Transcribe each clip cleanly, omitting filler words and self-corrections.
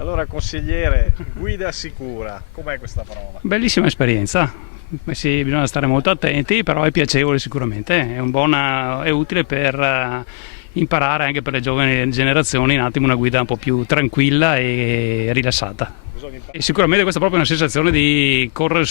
Allora consigliere, guida sicura, com'è questa prova? Bellissima esperienza. Sì, bisogna stare molto attenti, però è piacevole sicuramente, è utile per imparare anche per le giovani generazioni un attimo una guida un po' più tranquilla e rilassata. E sicuramente questa è proprio una sensazione di correre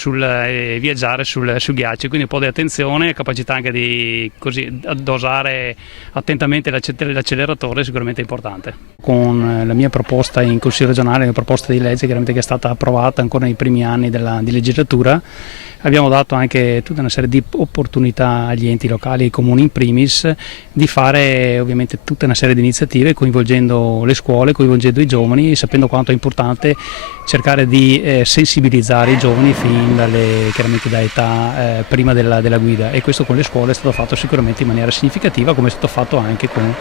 e viaggiare sul ghiaccio, quindi un po' di attenzione e capacità anche di così dosare attentamente l'acceleratore è sicuramente importante. Con la mia proposta in Consiglio regionale, la proposta di legge chiaramente che è stata approvata ancora nei primi anni di legislatura, abbiamo dato anche tutta una serie di opportunità agli enti locali, ai comuni in primis, di fare ovviamente tutta una serie di iniziative coinvolgendo le scuole, coinvolgendo i giovani, sapendo quanto è importante cercare di sensibilizzare i giovani chiaramente da età prima della guida, e questo con le scuole è stato fatto sicuramente in maniera significativa, come è stato fatto anche con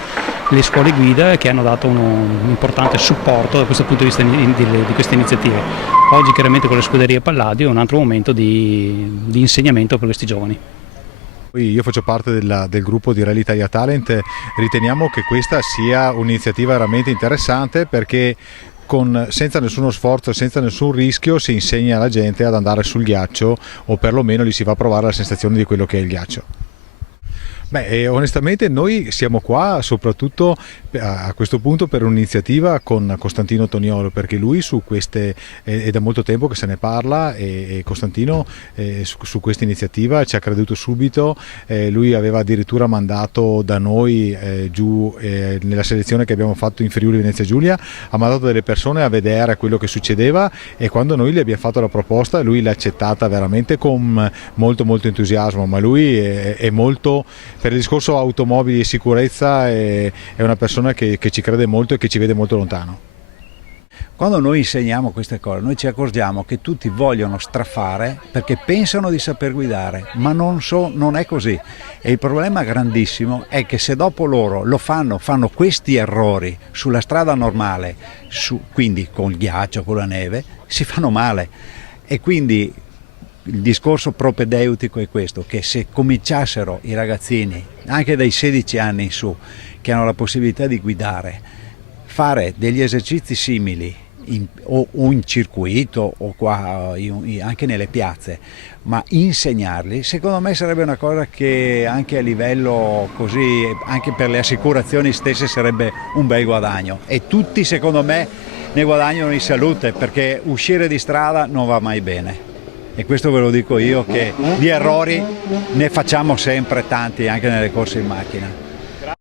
le scuole guida, che hanno dato un importante supporto da questo punto di vista di queste iniziative. Oggi chiaramente con le scuderie Palladio è un altro momento di insegnamento per questi giovani. Io faccio parte del gruppo di Rally Italia Talent, riteniamo che questa sia un'iniziativa veramente interessante perché senza nessuno sforzo, senza nessun rischio si insegna alla gente ad andare sul ghiaccio, o perlomeno gli si fa provare la sensazione di quello che è il ghiaccio. Onestamente noi siamo qua soprattutto a questo punto per un'iniziativa con Costantino Toniolo, perché lui è da molto tempo che se ne parla e Costantino su questa iniziativa ci ha creduto subito. Lui aveva addirittura mandato da noi giù nella selezione che abbiamo fatto in Friuli Venezia Giulia, ha mandato delle persone a vedere quello che succedeva, e quando noi gli abbiamo fatto la proposta lui l'ha accettata veramente con molto entusiasmo. Ma lui è molto per il discorso automobili e sicurezza, è una persona che ci crede molto e che ci vede molto lontano. Quando noi insegniamo queste cose, noi ci accorgiamo che tutti vogliono strafare perché pensano di saper guidare, ma non è così. E il problema grandissimo è che se dopo loro fanno questi errori sulla strada normale, quindi con il ghiaccio, con la neve, si fanno male. E quindi il discorso propedeutico è questo, che se cominciassero i ragazzini, anche dai 16 anni in su, che hanno la possibilità di guidare, fare degli esercizi simili o in circuito o anche nelle piazze, ma insegnarli, secondo me sarebbe una cosa che anche a livello così, anche per le assicurazioni stesse, sarebbe un bel guadagno, e tutti secondo me ne guadagnano in salute, perché uscire di strada non va mai bene. E questo ve lo dico io, che di errori ne facciamo sempre tanti anche nelle corse in macchina.